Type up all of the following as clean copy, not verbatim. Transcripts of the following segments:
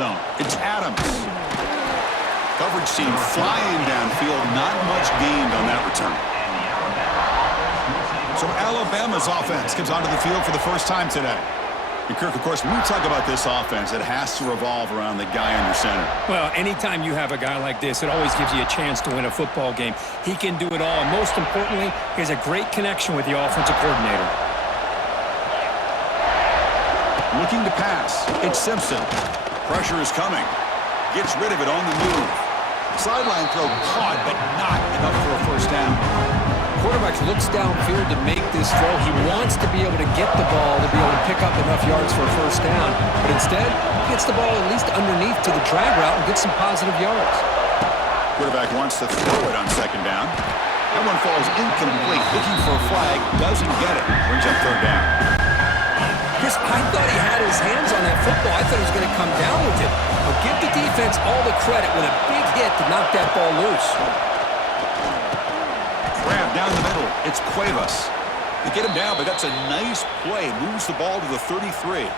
zone. It's Adams. Coverage team flying downfield. Not much gained on that return. So Alabama's offense comes onto the field for the first time today. And Kirk, of course, when we talk about this offense, it has to revolve around the guy under center. Well, anytime you have a guy like this, it always gives you a chance to win a football game. He can do it all, and most importantly, he has a great connection with the offensive coordinator. Looking to pass. It's Simpson. Pressure is coming. Gets rid of it on the move. Sideline throw caught, but not enough for a first down. Quarterback looks downfield to make this throw. He wants to be able to get the ball to be able to pick up enough yards for a first down. But instead, he gets the ball at least underneath to the drag route and gets some positive yards. Quarterback wants to throw it on second down. That one falls incomplete. Looking for a flag. Doesn't get it. Brings up third down. Chris, I thought he had his hands on that football. I thought he was going to come down with it. But give the defense all the credit with a big hit to knock that ball loose. Grab down the middle. It's Cuevas. They get him down, but that's a nice play. Moves the ball to the 33.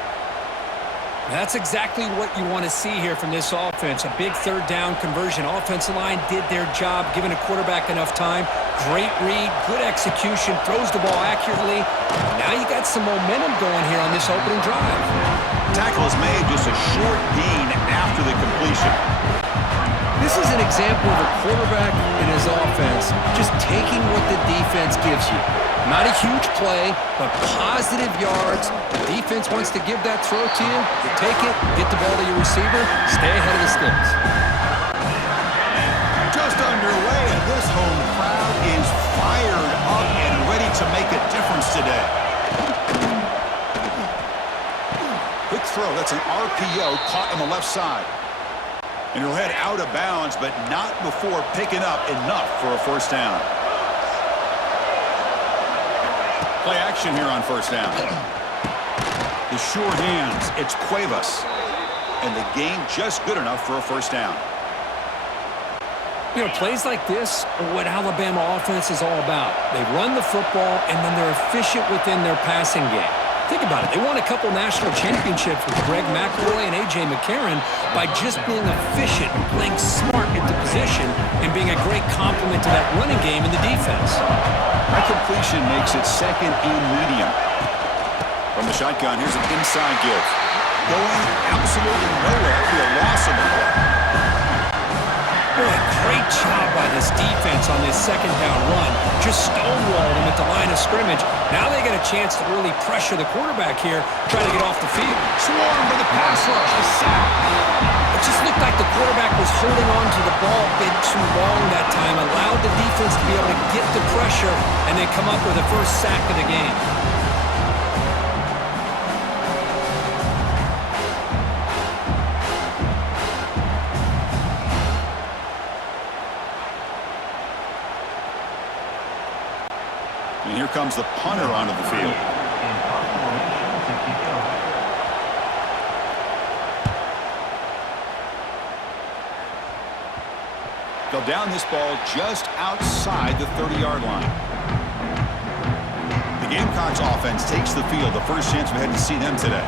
That's exactly what you want to see here from this offense. A big third down conversion. Offensive line did their job, giving a quarterback enough time. Great read, good execution, throws the ball accurately. Now you got some momentum going here on this opening drive. Tackle is made, just a short gain after the completion. This is an example of a quarterback in his offense just taking what the defense gives you. Not a huge play, but positive yards. The defense wants to give that throw to you. You take it, get the ball to your receiver, stay ahead of the sticks. Just underway, and this home crowd is fired up and ready to make a difference today. Quick throw, that's an RPO caught on the left side. And he'll head out of bounds, but not before picking up enough for a first down. Play action here on first down. The sure hands, it's Cuevas. And the gain just good enough for a first down. You know, plays like this are what Alabama offense is all about. They run the football, and then they're efficient within their passing game. Think about it. They won a couple national championships with Greg McElroy and A.J. McCarron by just being efficient and playing smart at the position and being a great complement to that running game in the defense. That completion makes it second and medium. From the shotgun, here's an inside give. Going absolutely nowhere for a loss of the ball. Boy, great job by this defense on this second down run. Just stonewalled him at the line of scrimmage. Now they get a chance to really pressure the quarterback here, trying to get off the field. Swarmed by the pass rush, a sack. It just looked like the quarterback was holding on to the ball a bit too long that time, allowed the defense to be able to get the pressure, and then come up with the first sack of the game. And here comes the punter onto the field. They'll down this ball just outside the 30-yard line. The Gamecocks offense takes the field. The first chance we had to see them today.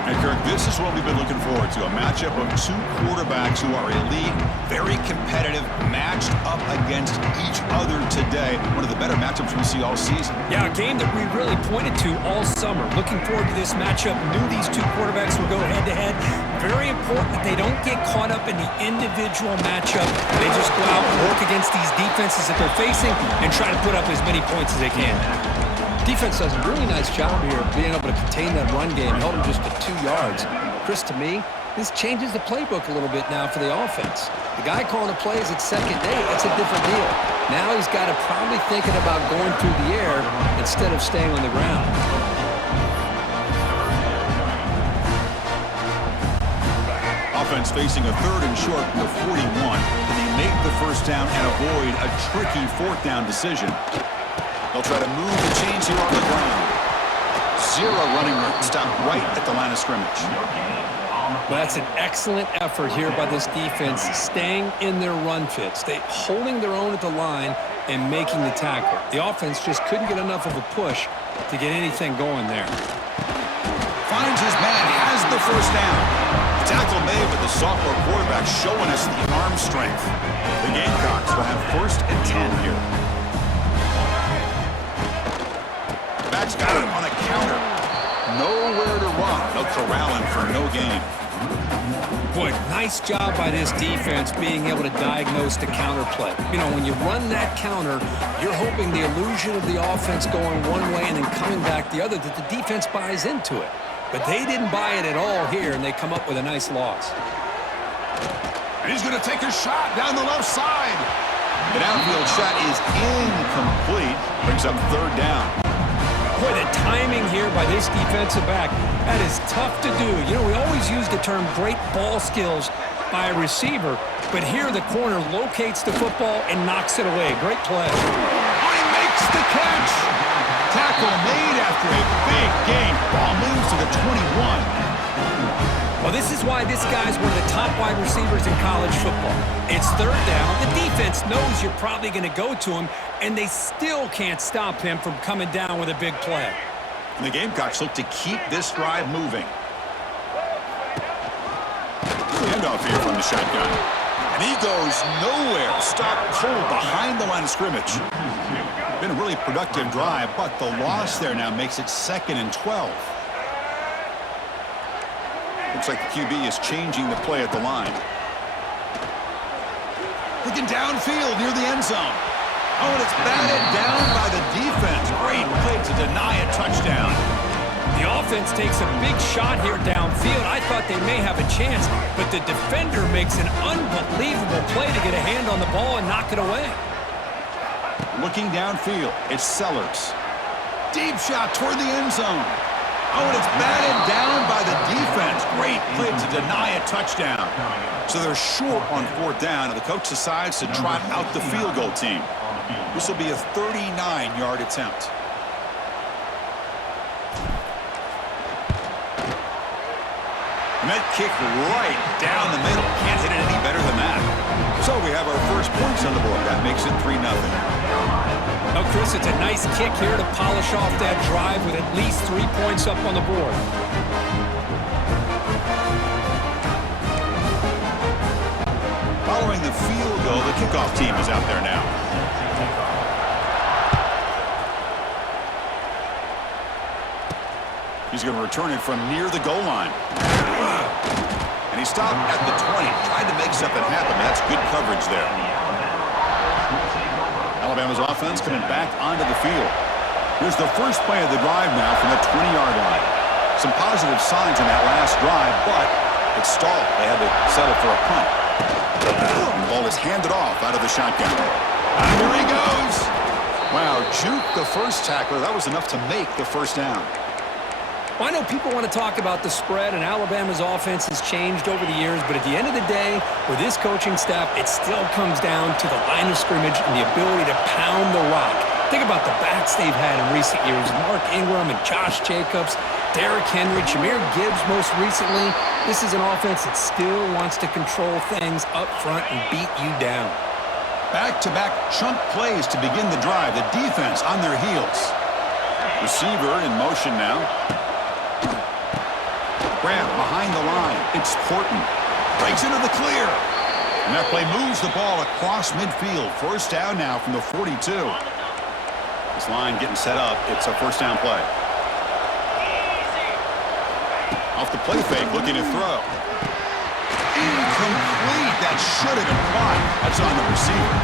And Kirk, this is what we've been looking forward to. A matchup of two quarterbacks who are elite, very competitive, matched up against each other today. One of the better matchups we see all season. Yeah, a game that we really pointed to all summer. Looking forward to this matchup. Knew these two quarterbacks would go head-to-head. Very important that they don't get caught up in the individual matchup. They just go out and work against these defenses that they're facing and try to put up as many points as they can. Defense does a really nice job here of being able to contain that run game, held them just to 2 yards. Chris, to me, this changes the playbook a little bit now for the offense. The guy calling the plays at second day, it's a different deal. Now he's got to probably thinking about going through the air instead of staying on the ground. Offense facing a third and short from the 41. Can they make the first down and avoid a tricky fourth down decision? They'll try to move the chains here on the ground. Zero running room. Stop right at the line of scrimmage. Well, that's an excellent effort here by this defense, staying in their run fits. They holding their own at the line and making the tackle. The offense just couldn't get enough of a push to get anything going there. Finds his man, has the first down. Tackle made, but the sophomore quarterback showing us the arm strength. The Gamecocks will have 1st and 10 here. Max got him on a counter. Nowhere to run. They'll corral him for no gain. Boy, nice job by this defense being able to diagnose the counter play. You know, when you run that counter, you're hoping the illusion of the offense going one way and then coming back the other, that the defense buys into it. But they didn't buy it at all here, and they come up with a nice loss. And he's going to take a shot down the left side. The downfield shot is incomplete. Brings up 3rd down. Boy, the timing here by this defensive back, that is tough to do. You know, we always use the term great ball skills by a receiver, but here the corner locates the football and knocks it away. Great play. Oh, he makes the catch. Tackle made after a big gain. Ball moves to the 21. Well, this is why this guy's one of the top wide receivers in college football. It's 3rd down. The defense knows you're probably going to go to him, and they still can't stop him from coming down with a big play. And the Gamecocks look to keep this drive moving. Handoff here from the shotgun. And he goes nowhere. Stopped cold behind the line of scrimmage. Been a really productive drive, but the loss there now makes it 2nd and 12. Looks like the QB is changing the play at the line. Looking downfield near the end zone. Oh, and it's batted down by the defense. Great play to deny a touchdown. The offense takes a big shot here downfield. I thought they may have a chance, but the defender makes an unbelievable play to get a hand on the ball and knock it away. Looking downfield, it's Sellers. Deep shot toward the end zone. Oh, and it's batted down by the defense. Great play to deny a touchdown. So they're short on 4th down, and the coach decides to trot out the field goal team. This will be a 39-yard attempt. And that kick right down the middle. Can't hit it any better than that. So we have our first points on the board. That makes it 3-0. Now, Chris, it's a nice kick here to polish off that drive with at least 3 points up on the board. Following the field goal, the kickoff team is out there now. He's going to return it from near the goal line. And he stopped at the 20. Tried to make something happen. That's good coverage there. Alabama's offense coming back onto the field. Here's the first play of the drive now from the 20-yard line. Some positive signs in that last drive, but it stalled. They had to settle for a punt. The ball is handed off out of the shotgun. And here he goes. Wow, juke the first tackler. That was enough to make the 1st down. Well, I know people want to talk about the spread, and Alabama's offense has changed over the years, but at the end of the day, with this coaching staff, it still comes down to the line of scrimmage and the ability to pound the rock. Think about the backs they've had in recent years. Mark Ingram and Josh Jacobs, Derrick Henry, Jahmyr Gibbs most recently. This is an offense that still wants to control things up front and beat you down. Back-to-back chunk plays to begin the drive. The defense on their heels. Receiver in motion now. Grant behind the line. It's Horton. Breaks into the clear. And that play moves the ball across midfield. 1st down now from the 42. This line getting set up. It's a 1st down play. Off the play fake, looking to throw. Incomplete. That should have been caught. That's on the receiver.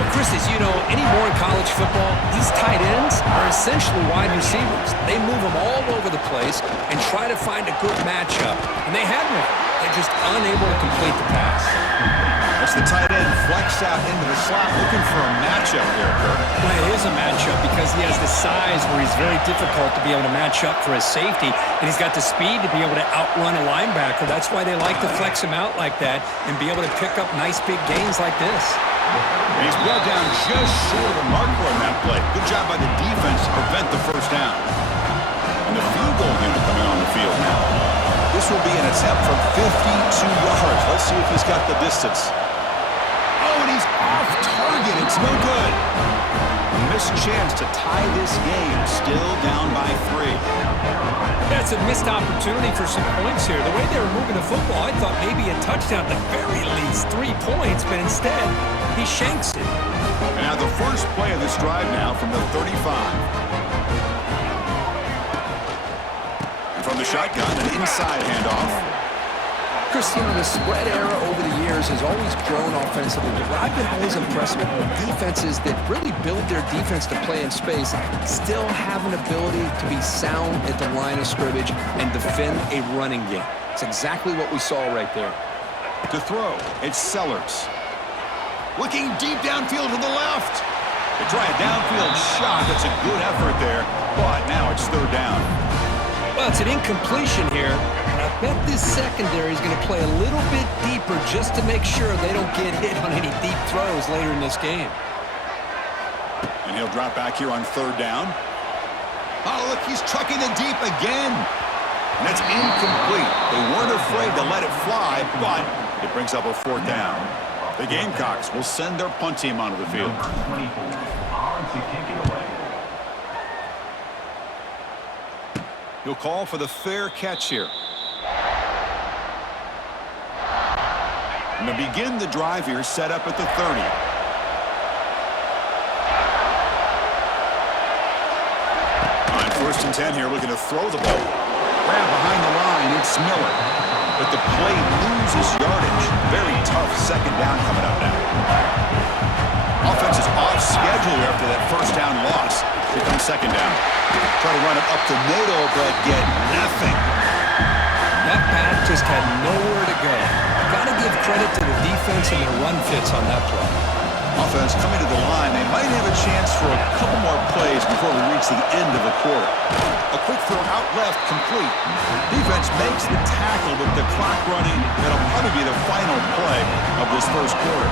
But Chris, as you know, anymore in college football, these tight ends are essentially wide receivers. They move them all over the place and try to find a good matchup. And they had one. They're just unable to complete the pass. That's the tight end flexed out into the slot, looking for a matchup there, Kirk. Well, it is a matchup because he has the size where he's very difficult to be able to match up for his safety, and he's got the speed to be able to outrun a linebacker. That's why they like to flex him out like that and be able to pick up nice big gains like this. And he's brought down just short of the marker on that play. Good job by the defense to prevent the 1st down. And the field goal unit coming on the field now. This will be an attempt from 52 yards. Let's see if he's got the distance. Oh, and he's off target. It's no good. A missed chance to tie this game. Still down by 3. Yeah, it's a missed opportunity for some points here. The way they were moving the football, I thought maybe a touchdown at the very least, 3 points, but instead, he shanks it. And now the first play of this drive now from the 35. And from the shotgun, an inside handoff. Chris, the spread era over the years has always grown offensively, but what I've been always impressed with defenses that really build their defense to play in space still have an ability to be sound at the line of scrimmage and defend a running game. It's exactly what we saw right there. To throw, it's Sellers. Looking deep downfield to the left. They try a downfield shot. That's a good effort there, but now it's third down. Well, it's an incompletion here. I bet this secondary is going to play a little bit deeper just to make sure they don't get hit on any deep throws later in this game. And he'll drop back here on third down. Oh, look, he's chucking it deep again. And that's incomplete. They weren't afraid to let it fly, but it brings up a fourth down. The Gamecocks will send their punt team onto the field. He'll call for the fair catch here. And to begin the drive here, set up at the 30. On first and 10 here, looking to throw the ball. Grab behind the line, it's Miller. But the play loses yardage. Very tough second down coming up now. Offense is off schedule after that first down loss. Here comes second down. Try to run it up the middle, but get nothing. That back just had nowhere to go. Got to give credit to the defense and their run fits on that play. Offense coming to the line. They might have a chance for a couple more plays before we reach the end of the quarter. A quick throw out left, complete. Defense makes the tackle with the clock running. That'll probably be the final play of this first quarter.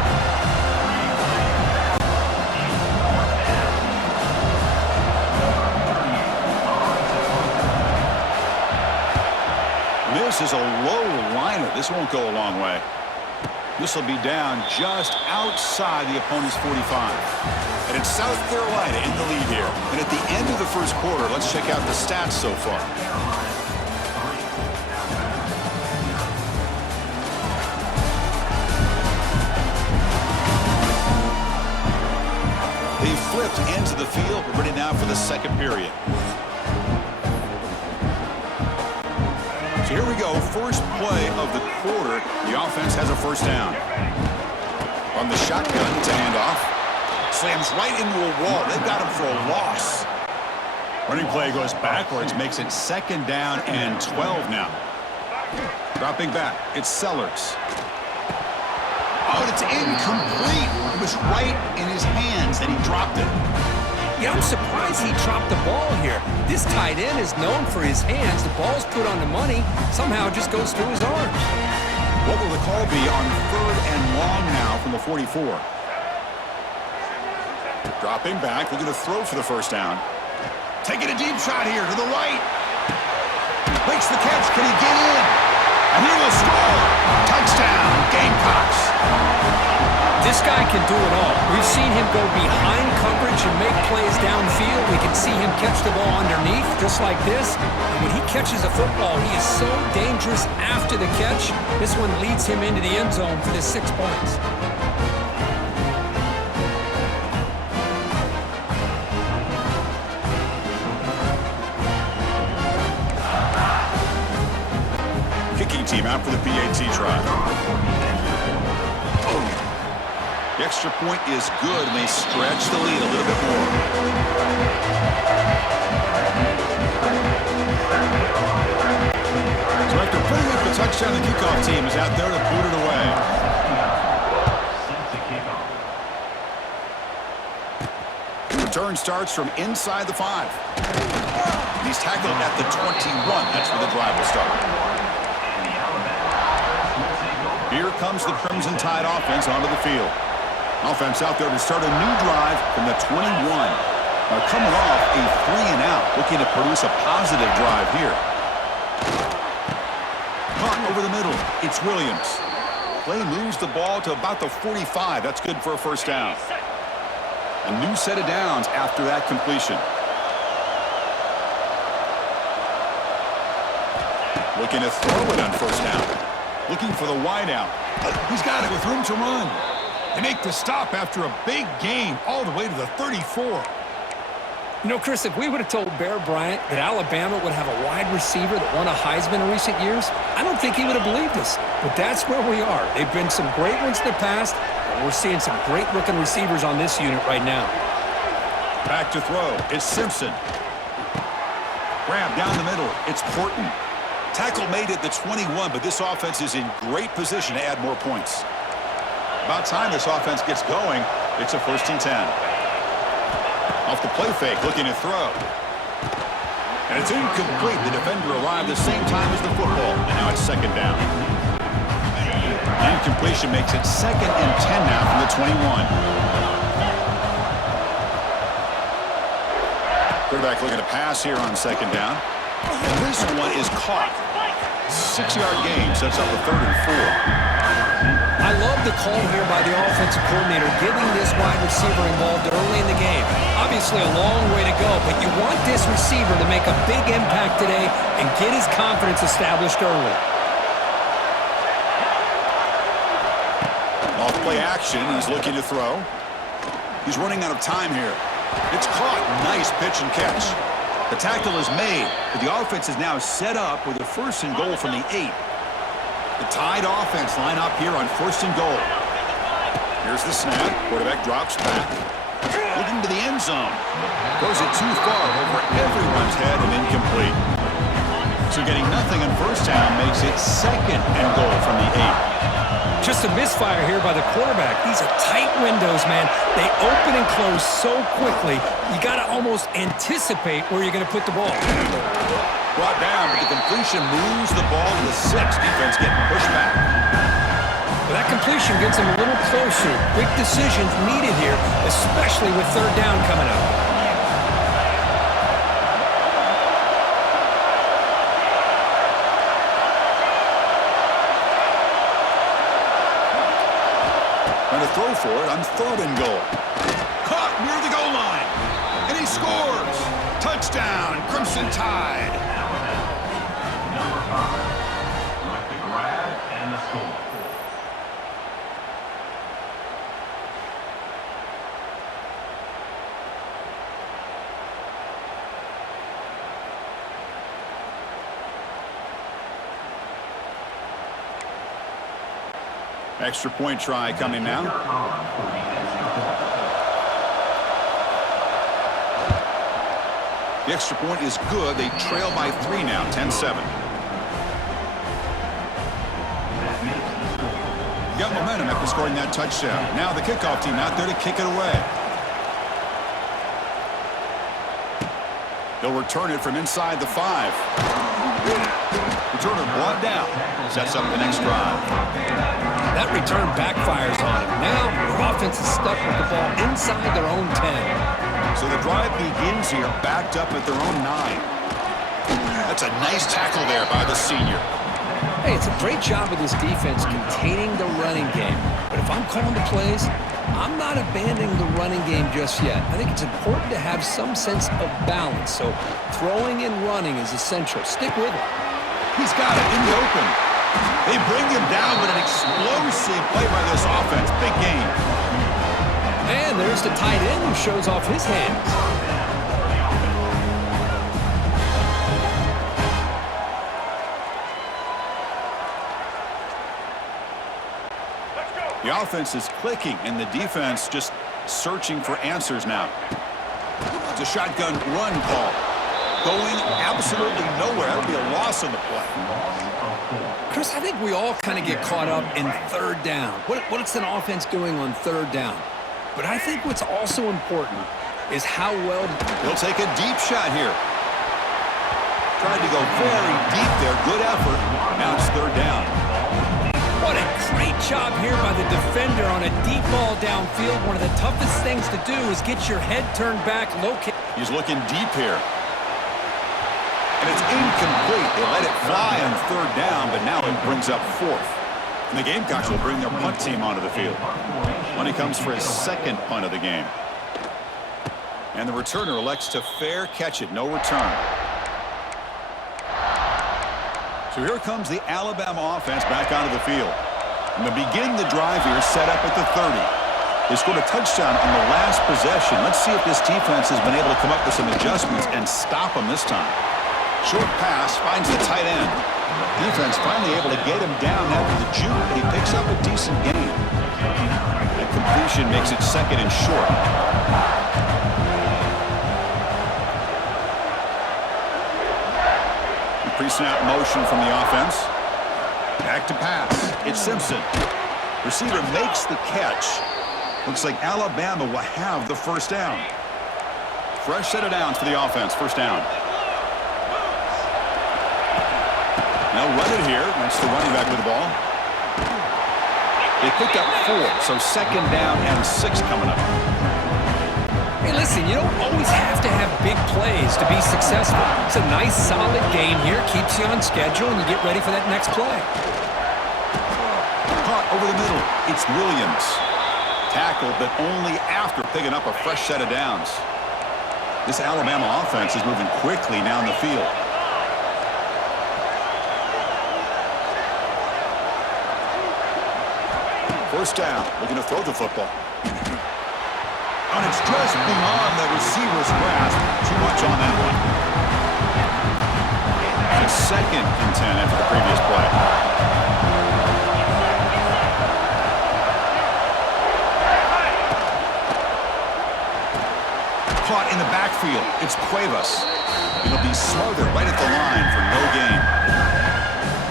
This is a low liner. This won't go a long way. This will be down just outside the opponent's 45. And it's South Carolina in the lead here. And at the end of the first quarter, let's check out the stats so far. They flipped into the field. We're ready now for the second period. Here we go, first play of the quarter. The offense has a first down. On the shotgun, it's a handoff. Slams right into a wall. They've got him for a loss. Running play goes backwards, makes it second down and 12 now. Dropping back, it's Sellers. Oh, and it's incomplete. It was right in his hands, and he dropped it. Yeah, I'm surprised he dropped the ball here. This tight end is known for his hands. The ball's put on the money. Somehow it just goes through his arms. What will the call be on third and long now from the 44? Dropping back, looking to throw for the first down. Taking a deep shot here to the right. Makes the catch. Can he get in? And he will score. Touchdown, Gamecocks. This guy can do it all. We've seen him go behind coverage and make plays downfield. We can see him catch the ball underneath, just like this. And when he catches a football, he is so dangerous after the catch. This one leads him into the end zone for the 6 points. Kicking team out for the PAT try. The extra point is good, and they stretch the lead a little bit more. So after putting up the touchdown, the kickoff team is out there to boot it away. Return starts from inside the 5. He's tackled at the 21. That's where the drive will start. Here comes the Crimson Tide offense onto the field. Offense out there to start a new drive from the 21. Coming off a 3-and-out, looking to produce a positive drive here. Caught over the middle. It's Williams. Play moves the ball to about the 45. That's good for a first down. A new set of downs after that completion. Looking to throw it on first down. Looking for the wide out. He's got it with room to run. They make the stop after a big gain all the way to the 34. You know, Chris, if we would have told Bear Bryant that Alabama would have a wide receiver that won a Heisman in recent years, I don't think he would have believed us. But that's where we are. They've been some great ones in the past, and we're seeing some great looking receivers on this unit right now. Back to throw. It's Simpson. Grab down the middle. It's Horton. Tackle made at the 21, but this offense is in great position to add more points. About time this offense gets going. It's a 1st and 10. Off the play fake, looking to throw. And it's incomplete. The defender arrived the same time as the football, and now it's 2nd down. Incompletion makes it 2nd and 10 now from the 21. Quarterback looking to pass here on 2nd down. And this one is caught. 6-yard gain sets up a 3rd and 4. I love the call here by the offensive coordinator, getting this wide receiver involved early in the game. Obviously a long way to go, but you want this receiver to make a big impact today and get his confidence established early. Off play action, he's looking to throw. He's running out of time here. It's caught. Nice pitch and catch. The tackle is made, but the offense is now set up with a 1st and goal from the 8. The tied offense line up here on 1st and goal. Here's the snap. Quarterback drops back. Looking to the end zone. Throws it too far over everyone's head and incomplete. So getting nothing on 1st down makes it 2nd and goal from the 8. Just a misfire here by the quarterback. These are tight windows, man. They open and close so quickly, you got to almost anticipate where you're going to put the ball. Brought down, but the completion moves the ball to the 6. Defense getting pushed back. Well, that completion gets them a little closer. Quick decisions needed here, especially with 3rd down coming up. Trying to throw for it on 3rd and goal. Caught near the goal line. And he scores. Touchdown, Crimson Tide. With the grab and the score. Extra point try coming now. The extra point is good. They trail by 3 now, 10-7. Got momentum after scoring that touchdown. Now the kickoff team out there to kick it away. They'll return it from inside the 5. Returner brought down. Sets up the next drive. That return backfires on him. Now their offense is stuck with the ball inside their own 10. So the drive begins here backed up at their own 9. That's a nice tackle there by the senior. Hey, it's a great job of this defense containing the running game. But if I'm calling the plays, I'm not abandoning the running game just yet. I think it's important to have some sense of balance. So throwing and running is essential. Stick with it. He's got it in the open. They bring him down, but an explosive play by this offense. Big game. And there's the tight end who shows off his hands. The offense is clicking, and the defense just searching for answers now. It's a shotgun run call. Going absolutely nowhere. That'll be a loss on the play. Chris, I think we all kind of get caught up in 3rd down. What's an offense doing on 3rd down? But I think what's also important is how well... He'll take a deep shot here. Tried to go very deep there. Good effort. Now it's 3rd down. What a great job here by the defender on a deep ball downfield. One of the toughest things to do is get your head turned back, locate. He's looking deep here. And it's incomplete. They let it fly on 3rd down, but now it brings up 4th. And the Gamecocks will bring their punt team onto the field. Money comes for his 2nd punt of the game. And the returner elects to fair catch it. No return. So here comes the Alabama offense back onto the field. And they begin the drive here, set up at the 30. They scored a touchdown on the last possession. Let's see if this defense has been able to come up with some adjustments and stop them this time. Short pass finds the tight end. Defense finally able to get him down after the juke, and he picks up a decent gain. That completion makes it second and short. Pre-snap motion from the offense. Back to pass. It's Simpson. Receiver makes the catch. Looks like Alabama will have the first down. Fresh set of downs for the offense. First down. They'll run it here. That's the running back with the ball. They picked up 4, so second down and 6 coming up. Hey, listen, you don't always have to have big plays to be successful. It's a nice, solid game here. Keeps you on schedule, and you get ready for that next play. Caught over the middle. It's Williams. Tackled, but only after picking up a fresh set of downs. This Alabama offense is moving quickly down the field. First down, looking to throw the football. And it's just beyond the receiver's grasp. Too much on that one. It's second and 10 after the previous play. Caught in the backfield. It's Cuevas. It'll be smothered right at the line for no gain.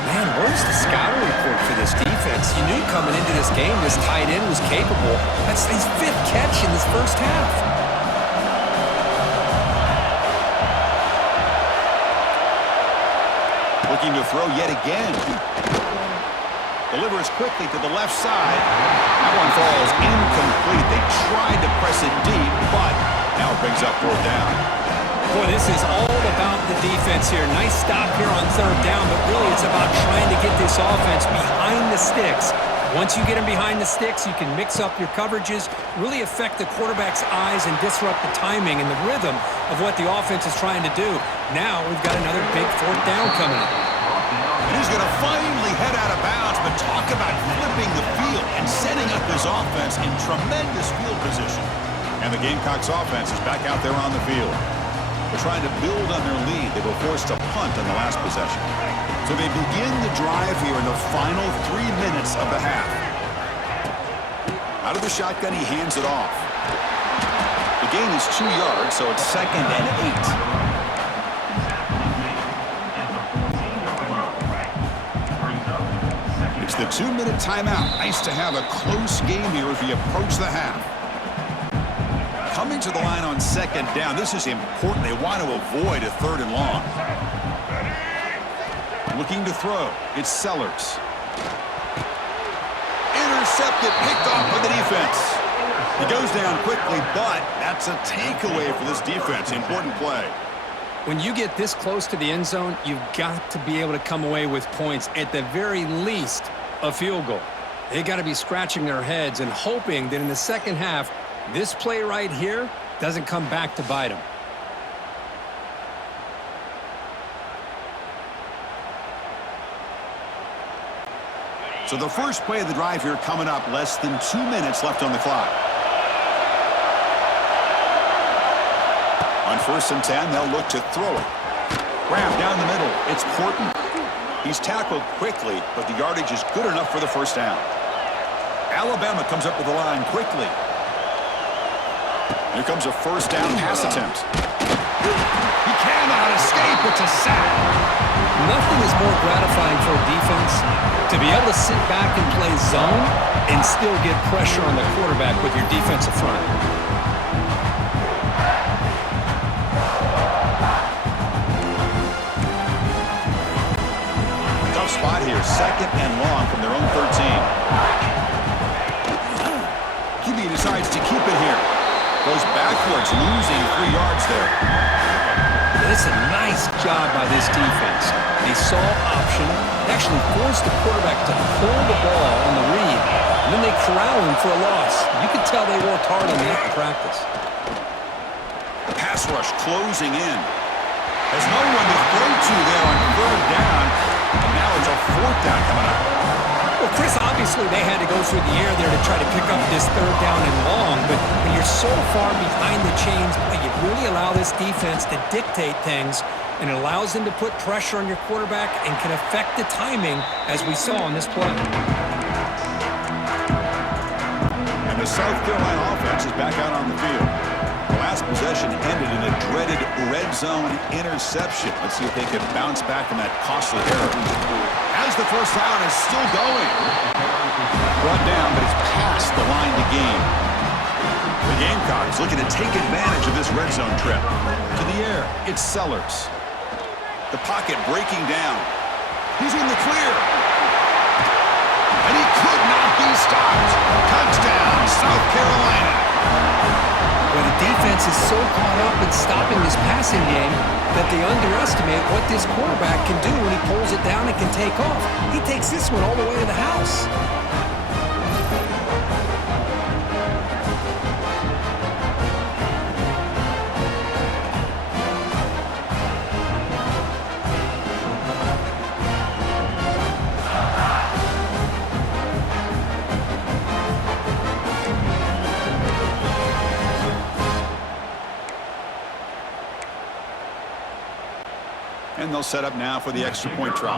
Man, where's the scouting report for this defense? You knew coming into this game this tight end was capable. That's his 5th catch in this first half. Looking to throw yet again. Delivers quickly to the left side. That one falls incomplete. They tried to press it deep, but now it brings up 4th down. Boy, this is all about the defense here. Nice stop here on 3rd down, but really it's about trying to get this offense behind the sticks. Once you get them behind the sticks, you can mix up your coverages, really affect the quarterback's eyes and disrupt the timing and the rhythm of what the offense is trying to do. Now we've got another big 4th down coming up. And he's going to finally head out of bounds, but talk about flipping the field and setting up his offense in tremendous field position. And the Gamecocks offense is back out there on the field. They're trying to build on their lead. They were forced to punt on the last possession. So they begin the drive here in the final 3 minutes of the half. Out of the shotgun, he hands it off. The gain is 2 yards, so it's second and 8. It's the 2-minute timeout. Nice to have a close game here as we approach the half. Coming to the line on 2nd down. This is important. They want to avoid a 3rd and long. Looking to throw. It's Sellers. Intercepted, picked off by the defense. He goes down quickly, but that's a takeaway for this defense. Important play. When you get this close to the end zone, you've got to be able to come away with points. At the very least, a field goal. They got to be scratching their heads and hoping that in the second half, this play right here doesn't come back to bite them. So the first play of the drive here coming up, less than 2 minutes left on the clock. On 1st and 10, they'll look to throw it. Grab down the middle. It's Horton. He's tackled quickly, but the yardage is good enough for the first down. Alabama comes up with the line quickly. Here comes a first down pass attempt. He cannot escape. It's a sack. Nothing is more gratifying for a defense to be able to sit back and play zone and still get pressure on the quarterback with your defensive front. Tough spot here. 2nd and long from their own 13. QB decides to keep it here. Goes backwards, losing 3 yards there. It's a nice job by this defense. They saw option, actually forced the quarterback to pull the ball on the read, and then they corral him for a loss. You could tell they worked hard on that in practice. The pass rush closing in. There's no one to throw to there on 3rd down. And now it's a 4th down coming up. Well, Chris, obviously they had to go through the air there to try to pick up this 3rd down and long, but when you're so far behind the chains, you really allow this defense to dictate things, and it allows them to put pressure on your quarterback and can affect the timing, as we saw on this play. And the South Carolina offense is back out on the field. The last possession ended in a dreaded red zone interception. Let's see if they can bounce back from that costly error. As the first down is still going. Brought down, but it's past the line to gain. The Gamecocks looking to take advantage of this red zone trip. To the air, it's Sellers. The pocket breaking down. He's in the clear. And he could not be stopped. Touchdown, South Carolina. But the defense is so caught up in stopping this passing game that they underestimate what this quarterback can do when he pulls it down and can take off. He takes this one all the way to the house. And they'll set up now for the extra point try.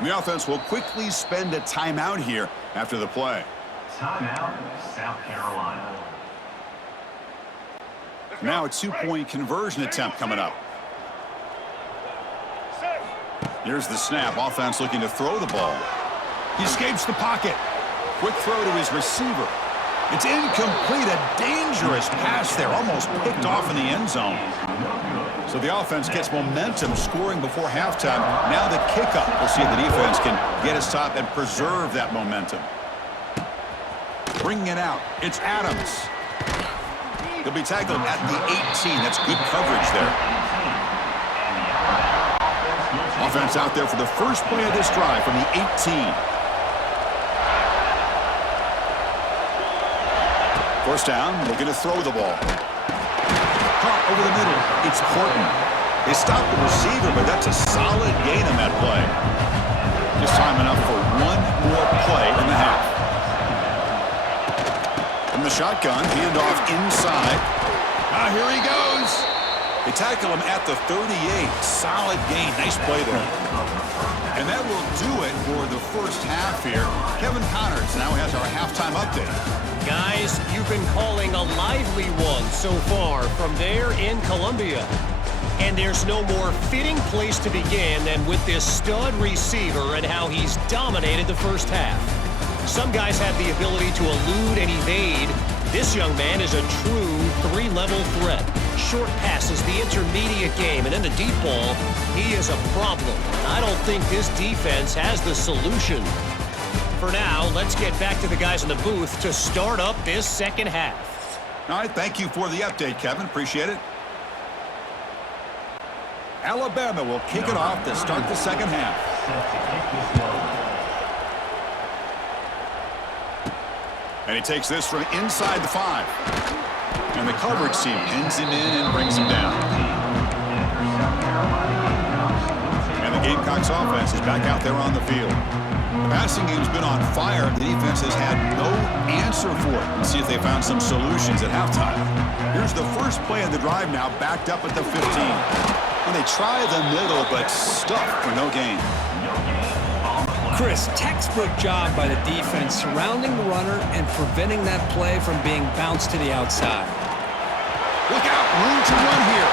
The offense will quickly spend a timeout here after the play. Timeout, South Carolina. Now a 2-point conversion attempt coming up. Here's the snap. Offense looking to throw the ball. He escapes the pocket. Quick throw to his receiver. It's incomplete. A dangerous pass there. Almost picked off in the end zone. So the offense gets momentum, scoring before halftime. Now the kickoff. We'll see if the defense can get a stop and preserve that momentum. Bringing it out. It's Adams. He'll be tackled at the 18. That's good coverage there. Offense out there for the first play of this drive from the 18. First down, looking to throw the ball. Caught over the middle. It's Horton. They stopped the receiver, but that's a solid gain on that play. Just time enough for one more play in the half. From the shotgun, handoff inside. Here he goes. They tackle him at the 38. Solid gain. Nice play there. And that will do it for the first half here. Kevin Connors now has our halftime update. Guys, you've been calling a lively one so far from there in Columbia. And there's no more fitting place to begin than with this stud receiver and how he's dominated the first half. Some guys have the ability to elude and evade. This young man is a true three-level threat. Short passes, the intermediate game, and then the deep ball, he is a problem. I don't think this defense has the solution. For now, let's get back to the guys in the booth to start up this second half. All right, thank you for the update, Kevin. Appreciate it. Alabama will kick it off to start the second half. And he takes this from inside the 5. And the coverage team pins him in and brings him down. And the Gamecocks offense is back out there on the field. The passing game's been on fire. The defense has had no answer for it. Let's see if they found some solutions at halftime. Here's the first play of the drive now, backed up at the 15. And they try the middle, but stuffed for no gain. Chris, textbook job by the defense surrounding the runner and preventing that play from being bounced to the outside. Look out, room to run here.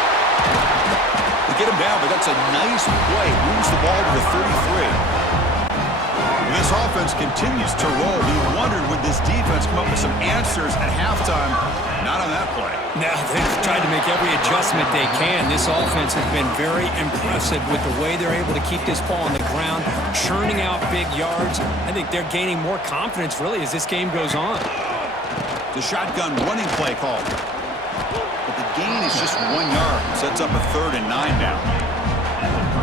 They get him down, but that's a nice play. Moves the ball to the 33. And this offense continues to roll. We wondered, would this defense come up with some answers at halftime? Not on that play. Now, they've tried to make every adjustment they can. This offense has been very impressive with the way they're able to keep this ball on the ground, churning out big yards. I think they're gaining more confidence, really, as this game goes on. The shotgun running play called. But the gain is just 1 yard. Sets up a 3rd and 9 now.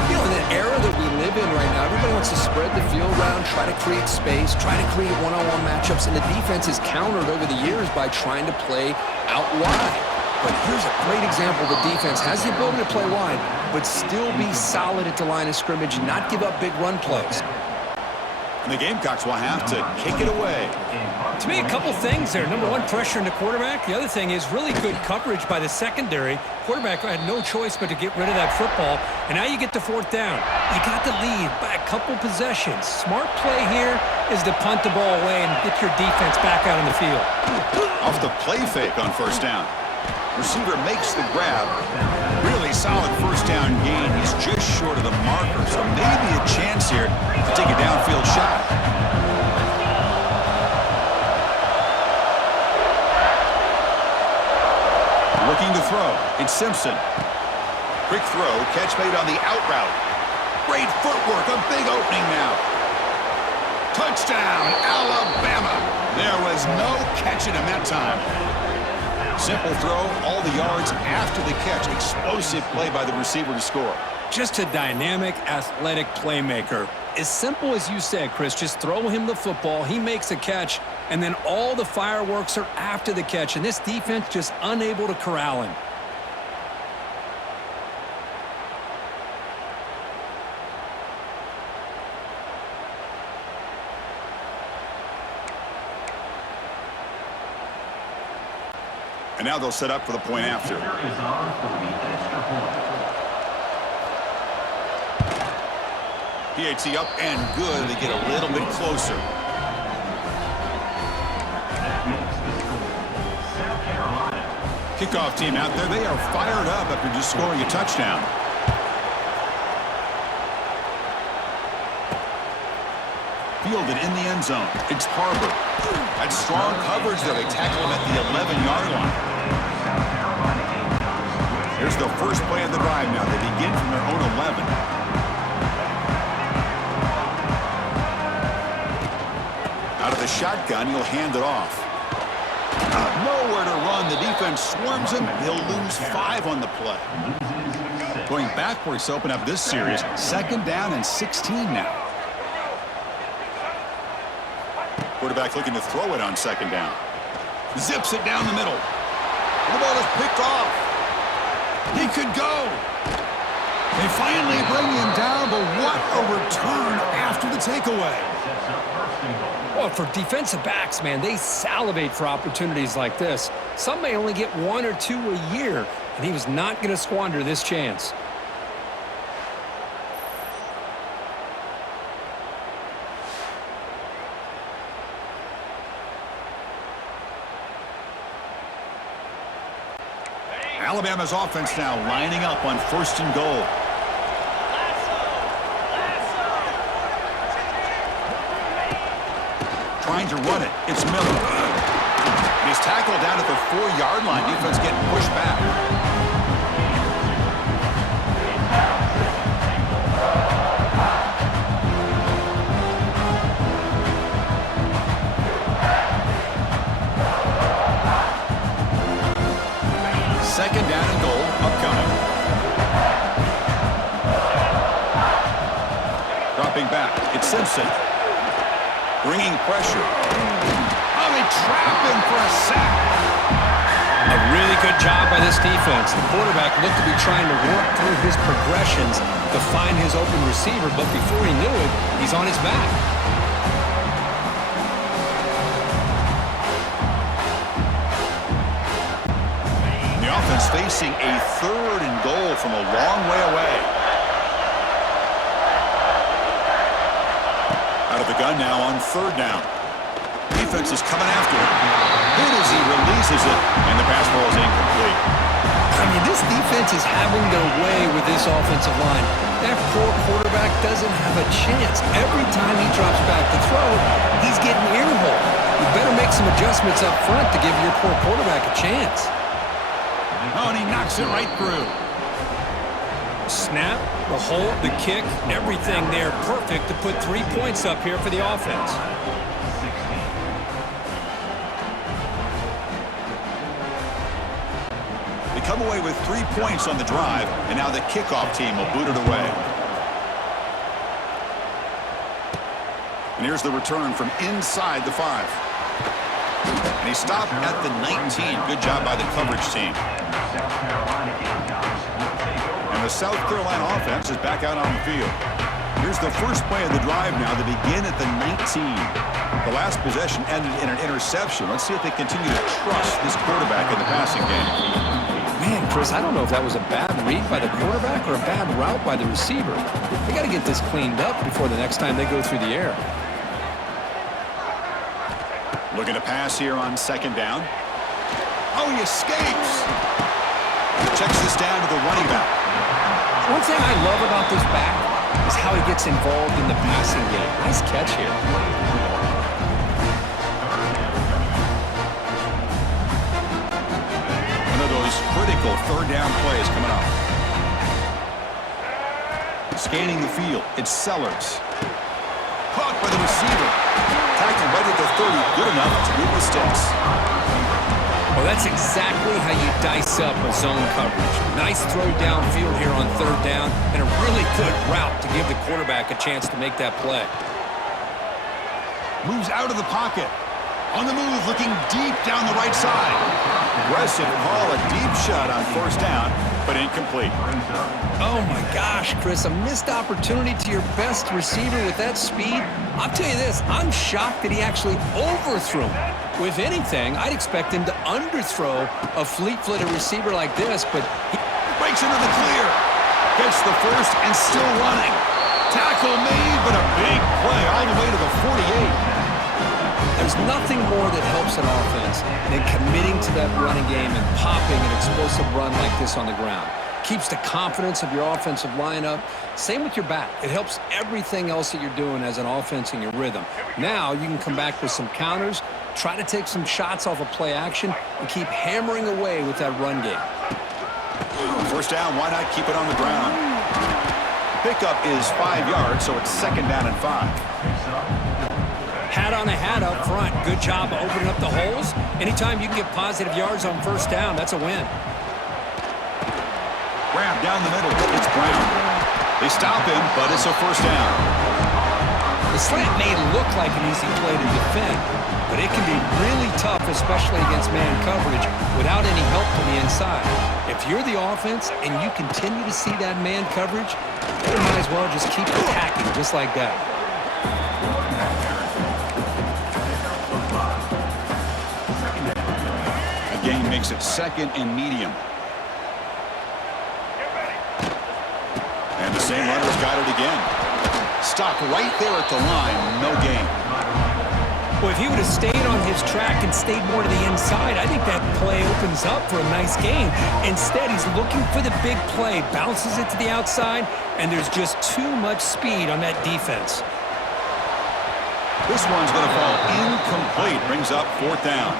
You know, in the era that we live in right now, everybody wants to spread the field around, try to create space, try to create one-on-one matchups, and the defense is countered over the years by trying to play out wide. But here's a great example. The defense has the ability to play wide, but still be solid at the line of scrimmage and not give up big run plays. And the Gamecocks will have to kick it away. To me, a couple things there. Number one, pressure in the quarterback. The other thing is really good coverage by the secondary. Quarterback had no choice but to get rid of that football. And now you get the fourth down. You got the lead by a couple possessions. Smart play here is to punt the ball away and get your defense back out on the field. Off the play fake on first down. Receiver makes the grab. Really solid first down gain. He's just short of the marker, so maybe a chance here to take a downfield shot. Looking to throw. It's Simpson. Quick throw. Catch made on the out route. Great footwork. A big opening now. Touchdown, Alabama. There was no catching him that time. Simple throw, all the yards after the catch. Explosive play by the receiver to score. Just a dynamic, athletic playmaker. As simple as you said, Chris, just throw him the football, he makes a catch, and then all the fireworks are after the catch, and this defense just unable to corral him. And now they'll set up for the point after. Is on for the extra point. PAT up and good. They get a little bit closer. That makes the score South Carolina. Kickoff team out there. They are fired up after just scoring a touchdown. Fielded in the end zone. It's Harbor. That's strong coverage there. They tackle him at the 11-yard line. Here's the first play of the drive now. They begin from their own 11. Out of the shotgun, he'll hand it off. Nowhere to run. The defense swarms him. He'll lose 5 on the play. Going backwards to open up this series. 2nd down and 16 now. Quarterback looking to throw it on 2nd down. Zips it down the middle. The ball is picked off. He could go. They finally bring him down, but what a return after the takeaway. Well, for defensive backs, man, they salivate for opportunities like this. Some may only get 1 or 2 a year, and he was not going to squander this chance. Alabama's offense now lining up on 1st and goal. Trying to run it. It's Miller. He's tackled down at the 4-yard line. Defense getting pushed back. Second down and goal, upcoming. Dropping back, it's Simpson. Bringing pressure. Oh, they trap him for a sack. A really good job by this defense. The quarterback looked to be trying to work through his progressions to find his open receiver, but before he knew it, he's on his back. Offense facing a 3rd and goal from a long way away. Out of the gun now on 3rd down. Defense is coming after him. Hit as he releases it, and the pass ball is incomplete. I mean, this defense is having their way with this offensive line. That poor quarterback doesn't have a chance. Every time he drops back to throw, he's getting earholed. You better make some adjustments up front to give your poor quarterback a chance. Oh, and he knocks it right through. Snap, the hold, the kick, everything there perfect to put 3 points up here for the offense. They come away with 3 points on the drive, and now the kickoff team will boot it away. And here's the return from inside the 5. And he stopped at the 19. Good job by the coverage team. And the South Carolina offense is back out on the field. Here's the first play of the drive now. They begin at the 19. The last possession ended in an interception. Let's see if they continue to trust this quarterback in the passing game. Man, Chris, I don't know if that was a bad read by the quarterback or a bad route by the receiver. They got to get this cleaned up before the next time they go through the air. Looking to pass here on second down. Oh, he escapes. Checks this down to the running back. One thing I love about this back is how he gets involved in the passing game. Nice catch here. One of those critical third down plays coming up. Scanning the field, it's Sellers. Caught by the receiver. Tackled right at the 30, good enough to move the sticks. Well, that's exactly how you dice up a zone coverage. Nice throw downfield here on third down, and a really good route to give the quarterback a chance to make that play. Moves out of the pocket. On the move, looking deep down the right side. Aggressive call, a deep shot on first down, but incomplete. Oh my gosh, Chris, a missed opportunity to your best receiver with that speed. I'll tell you this, I'm shocked that he actually overthrew him. With anything, I'd expect him to underthrow a fleet-footed receiver like this, but he Breaks into the clear. Gets the first and still running. Tackle made, but a big play all the way to the 48. There's nothing more that helps an offense than committing to that running game and popping an explosive run like this on the ground. Keeps the confidence of your offensive lineup. Same with your back. It helps everything else that you're doing as an offense in your rhythm. Now you can come back with some counters, try to take some shots off of play action, and keep hammering away with that run game. First down, why not keep it on the ground? Pickup is 5 yards, so it's second down and 5. Hat on a hat up front. Good job opening up the holes. Anytime you can get positive yards on first down, that's a win. Grab down the middle. It's Brown. They stop him, but it's a first down. The slant may look like an easy play to defend, but it can be really tough, especially against man coverage, without any help from the inside. If you're the offense and you continue to see that man coverage, you might as well just keep attacking just like that. Gain makes it second and medium. And the same runner's got it again. Stopped right there at the line, no gain. Well, if he would have stayed on his track and stayed more to the inside, I think that play opens up for a nice gain. Instead, he's looking for the big play, bounces it to the outside, and there's just too much speed on that defense. This one's going to fall incomplete, brings up fourth down.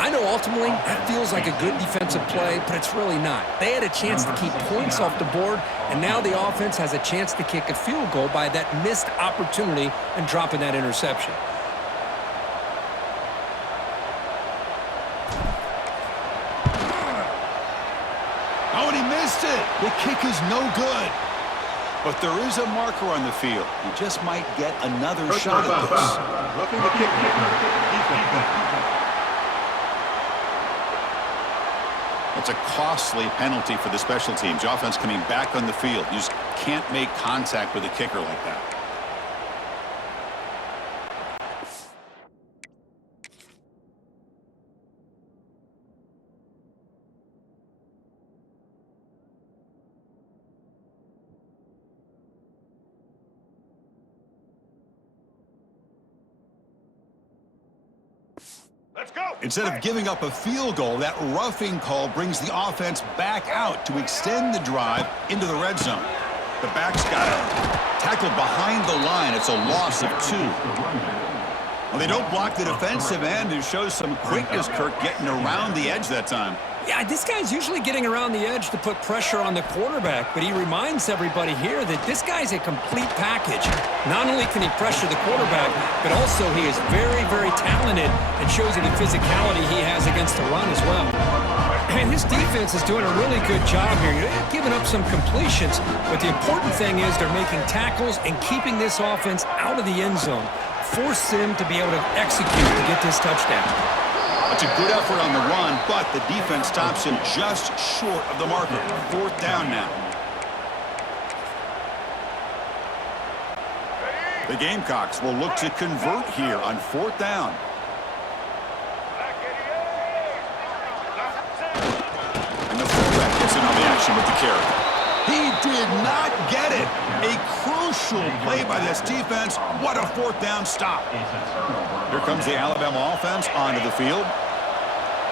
I know ultimately that feels like a good defensive play, but it's really not. They had a chance to keep points off the board, and now the offense has a chance to kick a field goal by that missed opportunity and dropping that interception. Oh, and he missed it. The kick is no good. But there is a marker on the field. He just might get another shot at this. Roughing the kick. Defense. It's a costly penalty for the special teams. The offense coming back on the field. You just can't make contact with a kicker like that. Let's go. Instead of giving up a field goal, that roughing call brings the offense back out to extend the drive into the red zone. The back's got it. Tackled behind the line. It's a loss of 2. Well, they don't block the defensive end, who shows some quickness, Kirk, getting around the edge that time. Yeah, this guy's usually getting around the edge to put pressure on the quarterback, but he reminds everybody here that this guy's a complete package. Not only can he pressure the quarterback, but also he is very, very talented and shows you the physicality he has against the run as well. And his defense is doing a really good job here. They're giving up some completions, but the important thing is they're making tackles and keeping this offense out of the end zone. Force them to be able to execute to get this touchdown. It's a good effort on the run, but the defense stops him just short of the marker. 4th down now. The Gamecocks will look to convert here on 4th down. And the fullback gets in on the action with the carry. He did not get it. A crucial play by this defense. What a 4th down stop. Here comes the Alabama offense onto the field.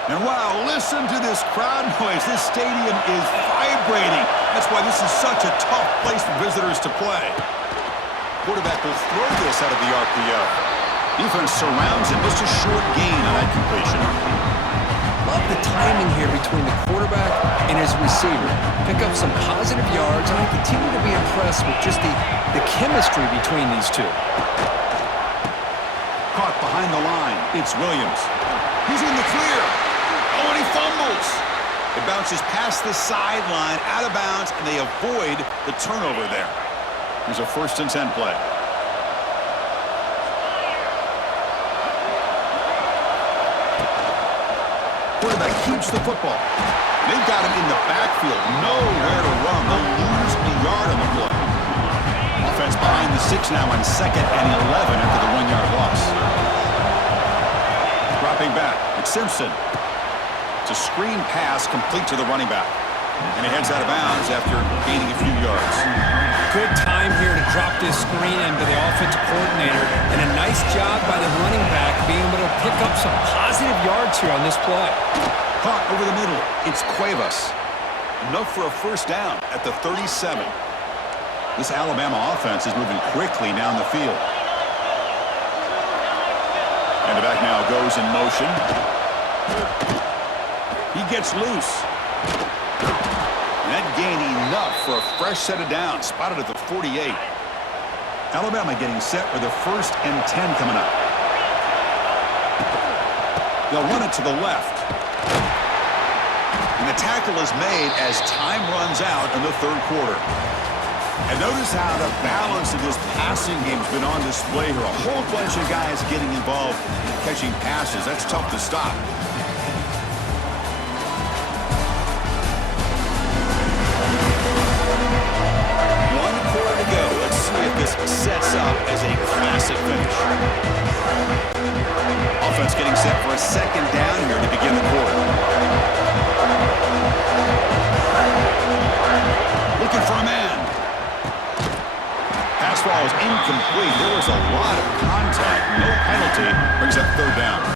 And wow, listen to this crowd noise. This stadium is vibrating. That's why this is such a tough place for visitors to play. Quarterback will throw this out of the RPO. Defense surrounds him. Just a short gain on that completion. Love the timing here between the quarterback and his receiver. Pick up some positive yards, and I continue to be impressed with just the chemistry between these two. Caught behind the line. It's Williams. He's in the clear. Oh, and he fumbles. It bounces past the sideline, out of bounds, and they avoid the turnover there. Here's a 1st and 10 play. Quarterback keeps the football. They've got him in the backfield. Nowhere to run. They'll lose a yard on the play. Offense behind the 6 now on 2nd and 11 after the 1-yard loss. Dropping back. It's Simpson. It's a screen pass complete to the running back. And he heads out of bounds after gaining a few yards. Good time here to drop this screen in to the offensive coordinator, and a nice job by the running back being able to pick up some positive yards here on this play. Caught over the middle. It's Cuevas. Enough for a 1st down at the 37. This Alabama offense is moving quickly down the field. And the back now goes in motion. He gets loose. That gain enough for a fresh set of downs, spotted at the 48. Alabama getting set with a 1st and 10 coming up. They'll run it to the left. And the tackle is made as time runs out in the 3rd quarter. And notice how the balance of this passing game has been on display here. A whole bunch of guys getting involved in catching passes. That's tough to stop. This sets up as a classic finish. Offense getting set for a 2nd down here to begin the quarter. Looking for a man. Pass ball is incomplete. There was a lot of contact. No penalty. Brings up 3rd down.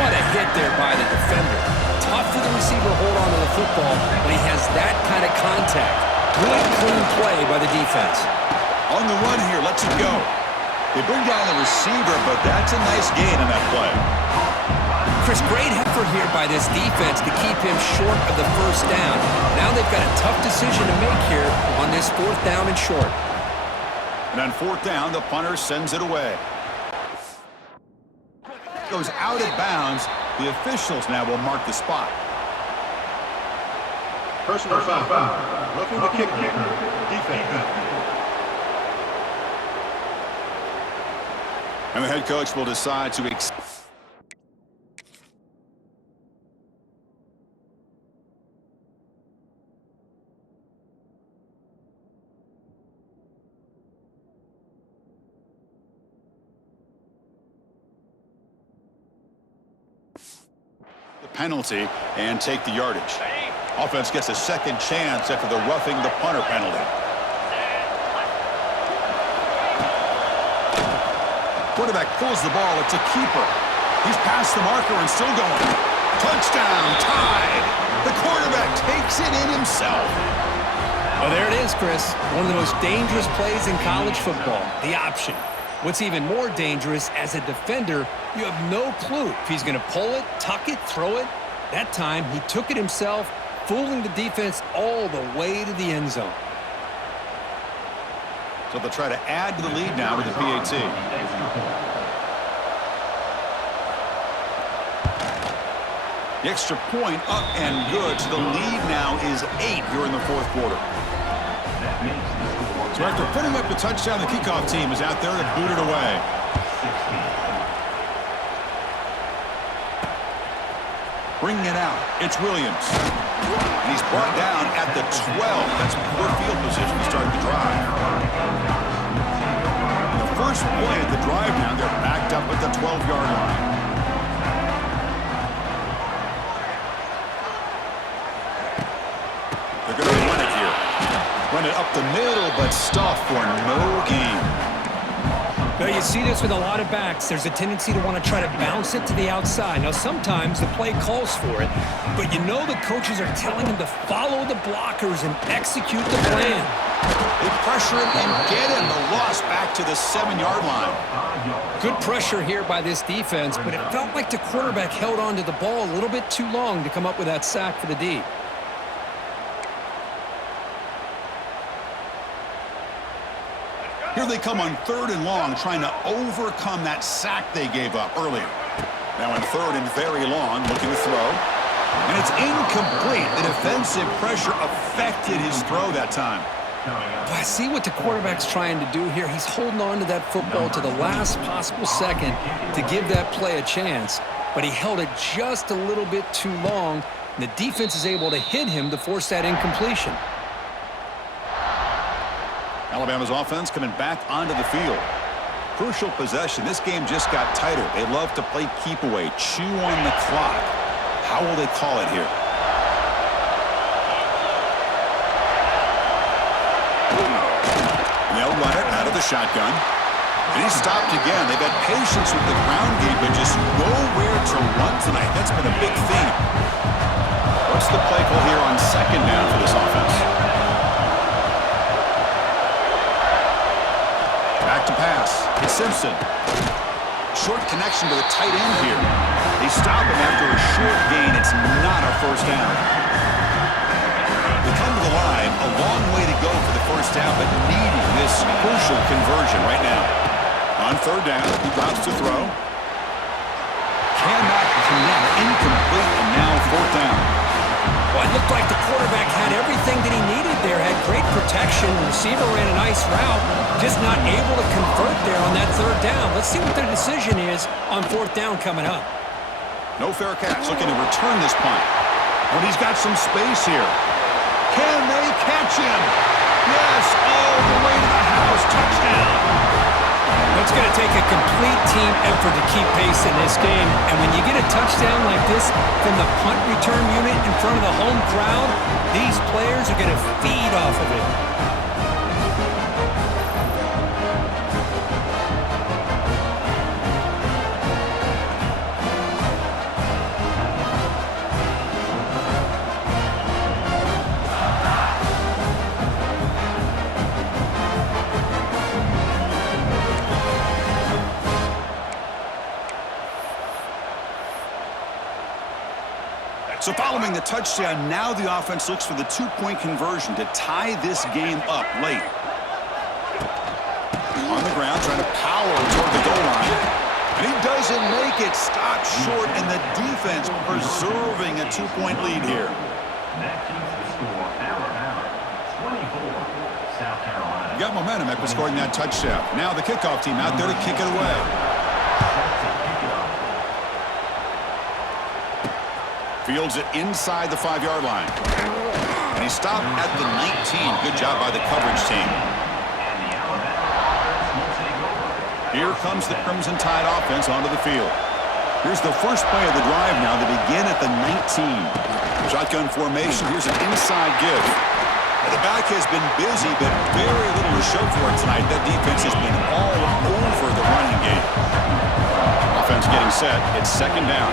What a hit there by the defender. Tough for the receiver to hold on to the football when he has that kind of contact. Good, clean play by the defense. On the run here, lets it go. They bring down the receiver, but that's a nice gain on that play. Chris, great effort here by this defense to keep him short of the 1st down. Now they've got a tough decision to make here on this 4th down and short. And on 4th down, the punter sends it away. Goes out of bounds. The officials now will mark the spot. Personal foul. Roughing the kicker. Defense. And the head coach will decide to the penalty and take the yardage. Offense gets a 2nd chance after the roughing the punter penalty. Quarterback pulls the ball. It's a keeper. He's past the marker and still going. Touchdown, tied. The quarterback takes it in himself. Well, there it is, Chris. One of the most dangerous plays in college football, the option. What's even more dangerous, as a defender, you have no clue if he's going to pull it, tuck it, throw it. That time, he took it himself, fooling the defense all the way to the end zone. So they'll try to add to the lead now with the PAT. The extra point up and good. So the lead now is 8 here in the 4th quarter. So after putting up the touchdown, the kickoff team is out there to boot it away. bringing it out. It's Williams. And he's brought down at the 12. That's poor field position to start the drive. The first play at the drive now, they're backed up at the 12-yard line. They're going to run it here. Run it up the middle, but stuffed for no gain. Well, you see this with a lot of backs. There's a tendency to want to try to bounce it to the outside. Now, sometimes the play calls for it, but you know the coaches are telling him to follow the blockers and execute the plan. They pressure him and get him. The loss back to the 7-yard line. Good pressure here by this defense, but it felt like the quarterback held on to the ball a little bit too long to come up with that sack for the D. Here they come on 3rd and long, trying to overcome that sack they gave up earlier. Now on 3rd and very long, looking to throw. And it's incomplete. The defensive pressure affected his throw that time. I see what the quarterback's trying to do here. He's holding on to that football to the last possible second to give that play a chance. But he held it just a little bit too long, and the defense is able to hit him to force that incompletion. Alabama's offense coming back onto the field. Crucial possession. This game just got tighter. They love to play keep away, chew on the clock. How will they call it here? And they'll run it out of the shotgun. And he's stopped again. They've had patience with the ground game, but just nowhere to run tonight. That's been a big theme. What's the play call here on 2nd down for this offense? Back to pass. It's Simpson. Short connection to the tight end here. They stop him after a short gain. It's not a first down. They come to the line. A long way to go for the first down, but needing this crucial conversion right now. On 3rd down, he drops to throw. Cannot connect. Incomplete, and now 4th down. Well, it looked like the quarterback had everything that he needed there, had great protection. The receiver ran a nice route, just not able to convert there on that 3rd down. Let's see what their decision is on 4th down coming up. No fair catch, looking to return this punt. But he's got some space here. Can they catch him? Yes, all the way to the house. Touchdown. It's going to take a complete team effort to keep pace in this game. And when you get a touchdown like this from the punt return unit in front of the home crowd, these players are going to feed off of it. So following the touchdown, now the offense looks for the 2-point conversion to tie this game up late. On the ground, trying to power toward the goal line. And he doesn't make it. Stopped short, and the defense preserving a 2-point lead here. That keeps the score Alabama 24, South Carolina. You got momentum after scoring that touchdown. Now the kickoff team out there to kick it away. Fields it inside the 5-yard line. And he stopped at the 19. Good job by the coverage team. Here comes the Crimson Tide offense onto the field. Here's the first play of the drive now. They begin at the 19. Shotgun formation. Here's an inside give. Well, the back has been busy, but very little to show for it tonight. That defense has been all over the running game. Offense getting set. It's 2nd down.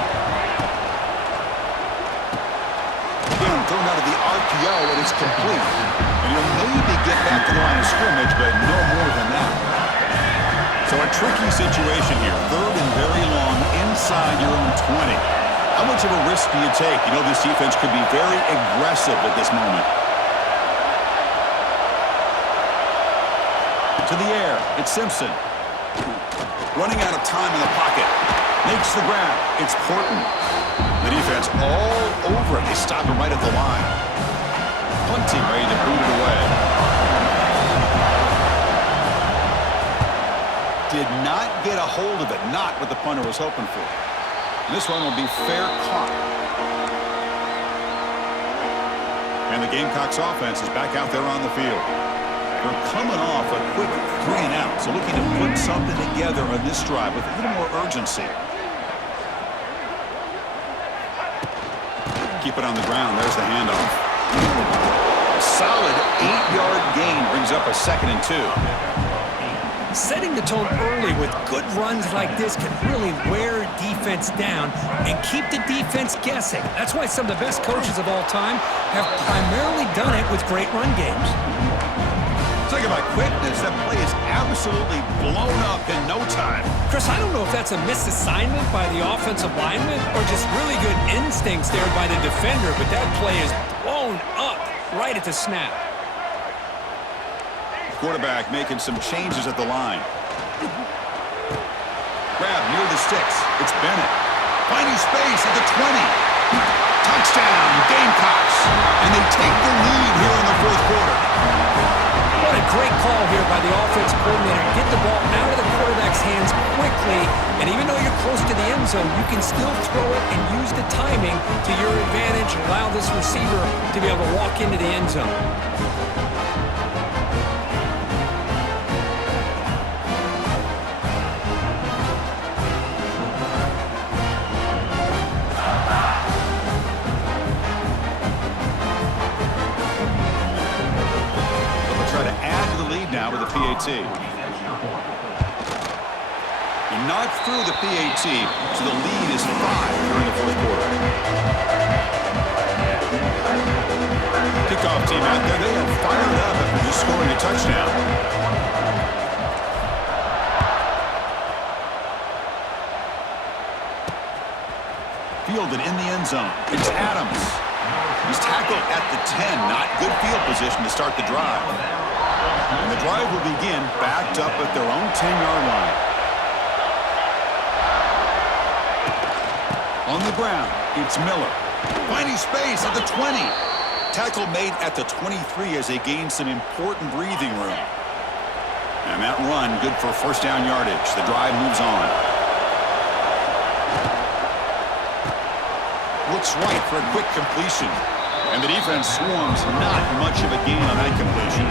Again, thrown out of the RPO, and it's complete. And he'll maybe get back to the line of scrimmage, but no more than that. So a tricky situation here. 3rd and very long inside your own 20. How much of a risk do you take? You know this defense could be very aggressive at this moment. To the air, it's Simpson. Running out of time in the pocket. Makes the grab. It's Horton. The defense all over it. They stop him right at the line. Punting, ready to boot it away. Did not get a hold of it. Not what the punter was hoping for. And this one will be fair caught. And the Gamecocks offense is back out there on the field. They're coming off a quick 3-and-out, so looking to put something together on this drive with a little more urgency. Keep it on the ground. There's the handoff. A solid 8-yard gain brings up a 2nd and 2. Setting the tone early with good runs like this can really wear defense down and keep the defense guessing. That's why some of the best coaches of all time have primarily done it with great run games. Talk about quickness. That play is absolutely blown up in no time. Chris, I don't know if that's a misassignment by the offensive lineman or just really good instincts there by the defender, but that play is blown up right at the snap. Quarterback making some changes at the line. Grab near the sticks. It's Bennett. Finding space at the 20. Touchdown, Gamecocks. And they take the lead here in the fourth quarter. What a great call here by the offensive coordinator. Get the ball out of the quarterback's hands quickly, and even though you're close to the end zone, you can still throw it and use the timing to your advantage. Allow this receiver to be able to walk into the end zone. Now with the PAT. He knocked through the PAT, so the lead is 5 during the fourth quarter. Kickoff team out there, they are fired up after just scoring a touchdown. Fielded in the end zone. It's Adams. He's tackled at the 10. Not good field position to start the drive. And the drive will begin backed up at their own 10-yard line. On the ground, it's Miller. Finding space at the 20. Tackle made at the 23 as they gain some important breathing room. And that run, good for first down yardage. The drive moves on. Looks right for a quick completion. And the defense swarms not much of a gain on that completion.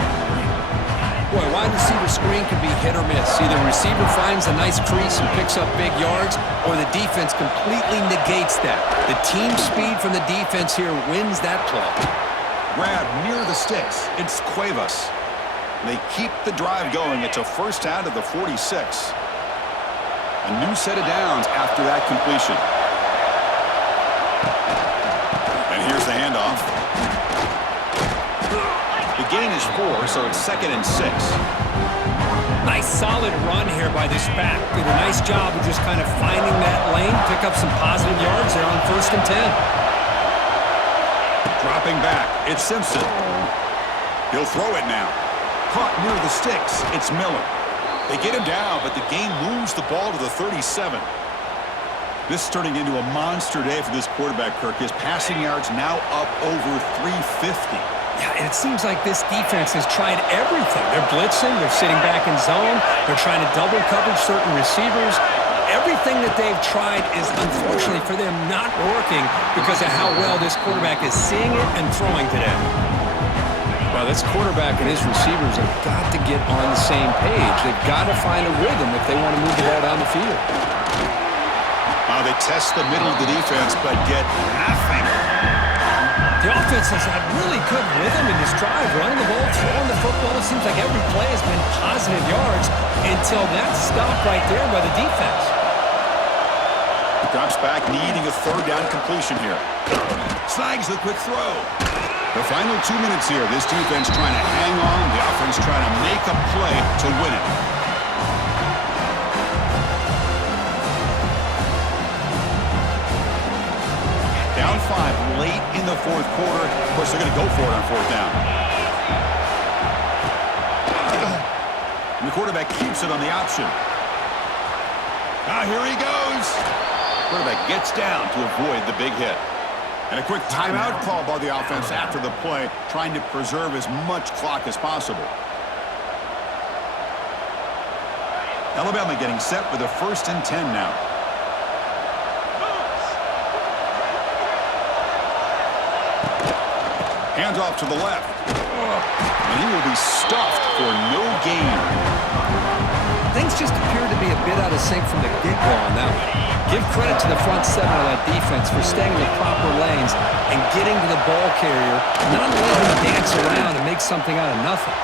Boy, wide receiver screen can be hit or miss. Either receiver finds a nice crease and picks up big yards, or the defense completely negates that. The team speed from the defense here wins that play. Grab near the sticks. It's Cuevas. They keep the drive going. It's a first down to the 46. A new set of downs after that completion. And here's the handoff. The gain is 4, so it's 2nd and 6. Nice solid run here by this back. Did a nice job of just kind of finding that lane, pick up some positive yards there on 1st and 10. Dropping back, it's Simpson. He'll throw it now. Caught near the sticks, it's Miller. They get him down, but the game moves the ball to the 37. This is turning into a monster day for this quarterback, Kirk. His passing yards now up over 350. Yeah, and it seems like this defense has tried everything. They're blitzing, they're sitting back in zone, they're trying to double coverage certain receivers. Everything that they've tried is, unfortunately for them, not working because of how well this quarterback is seeing it and throwing today. Well, this quarterback and his receivers have got to get on the same page. They've got to find a rhythm if they want to move the ball down the field. They test the middle of the defense, but get nothing. The offense has had really good rhythm in this drive, running the ball, throwing the football. It seems like every play has been positive yards until that stop right there by the defense. Drops back, needing a 3rd down completion here. Snags the quick throw. The final 2 minutes here. This defense trying to hang on. The offense trying to make a play to win it. Down 5 late in the fourth quarter. Of course, they're going to go for it on 4th down. And the quarterback keeps it on the option. Here he goes. Quarterback gets down to avoid the big hit. And a quick timeout call by the offense after the play, trying to preserve as much clock as possible. Alabama getting set with a 1st and 10 now. Handoff to the left. And he will be stuffed for no gain. Things just appear to be a bit out of sync from the get-go on that one. Give credit to the front seven of that defense for staying in the proper lanes and getting to the ball carrier, not letting him dance around and make something out of nothing.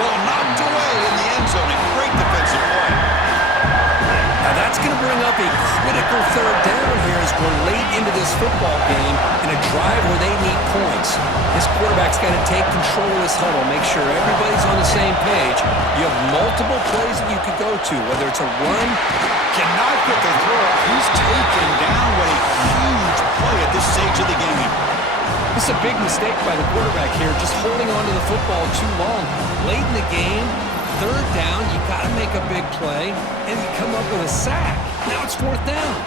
Ball knocked away in the end zone. A great defensive play. Now that's going to bring up a critical third down here as we're late into this football game in a drive where they need points. This quarterback's got to take control of this huddle, make sure everybody's on the same page. You have multiple plays that you could go to, whether it's a run. Cannot get the throw. He's taken down. What a huge play at this stage of the game. This is a big mistake by the quarterback here, just holding on to the football too long. Late in the game, third down, you got to make a big play, and you come up with a sack. Now it's fourth down.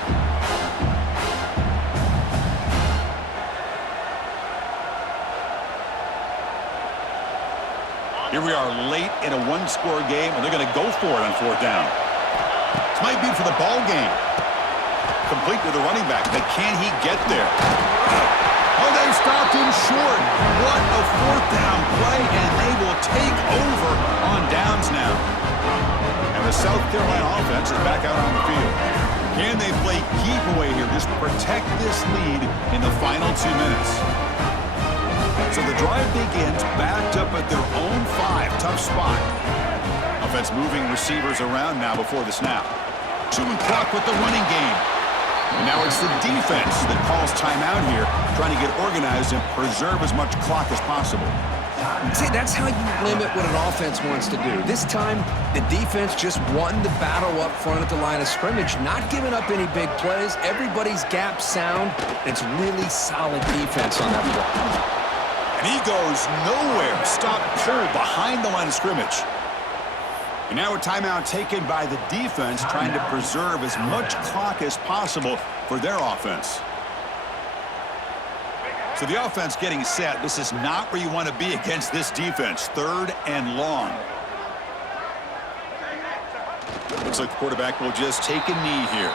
Here we are late in a one-score game, and they're going to go for it on fourth down. This might be for the ball game. Complete with the running back, but can he get there? Oh, they stopped him short. What a fourth down play, and they will take over on downs now. And the South Carolina offense is back out on the field. Can they play keep away here? Just protect this lead in the final 2 minutes. So the drive begins backed up at their own 5. Tough spot. Offense moving receivers around now before the snap. Chewing clock with the running game. And now it's the defense that calls timeout here, trying to get organized and preserve as much clock as possible. See, that's how you limit what an offense wants to do. This time, the defense just won the battle up front at the line of scrimmage, not giving up any big plays. Everybody's gap sound. It's really solid defense on that play. And he goes nowhere. Stop pulled behind the line of scrimmage. And now a timeout taken by the defense, trying to preserve as much clock as possible for their offense. So the offense getting set. This is not where you want to be against this defense. Third and long. Looks like the quarterback will just take a knee here.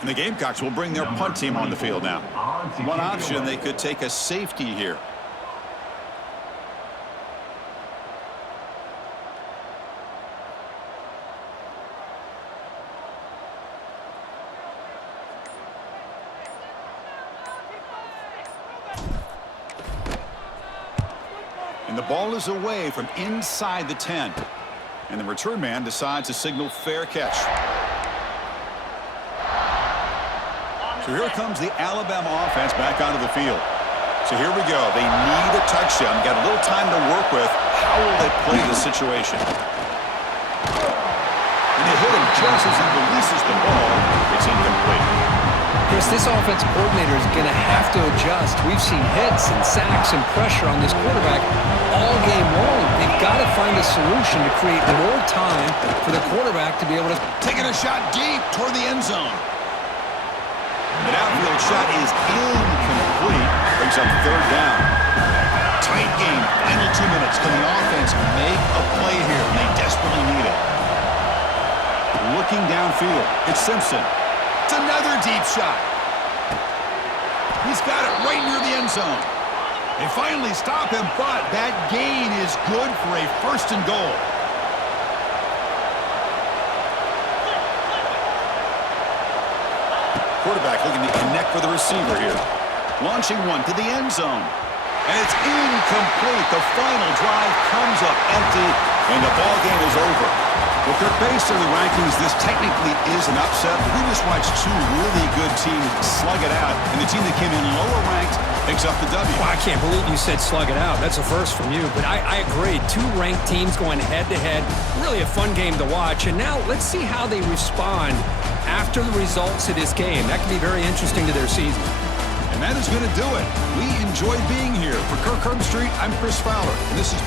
And the Gamecocks will bring their punt team on the field now. One option, they could take a safety here. And the ball is away from inside the 10. And the return man decides to signal fair catch. So here comes the Alabama offense back onto the field. So here we go. They need a touchdown. Got a little time to work with. How will they play the situation? And they hit him just as he releases the ball. It's incomplete. Chris, this offensive coordinator is going to have to adjust. We've seen hits and sacks and pressure on this quarterback all game long. They've got to find a solution to create more time for the quarterback to be able to... Taking a shot deep toward the end zone. An outfield shot is incomplete. Brings up third down. Tight game. Final 2 minutes. Can the offense make a play here? They desperately need it. Looking downfield. It's Simpson. It's another deep shot. He's got it right near the end zone. They finally stop him, but that gain is good for a first and goal. Quarterback looking to connect with the receiver here. Launching one to the end zone. And it's incomplete. The final drive comes up empty, and the ball game is over. Well, Kirk, based on the rankings, this technically is an upset. We just watched two really good teams slug it out, and the team that came in lower ranked picks up the W. Well, I can't believe you said slug it out. That's a first from you, but I agree. Two ranked teams going head-to-head. Really a fun game to watch, and now let's see how they respond after the results of this game. That could be very interesting to their season. And that is going to do it. We enjoyed being here. For Kirk Herbstreit, I'm Chris Fowler, and this is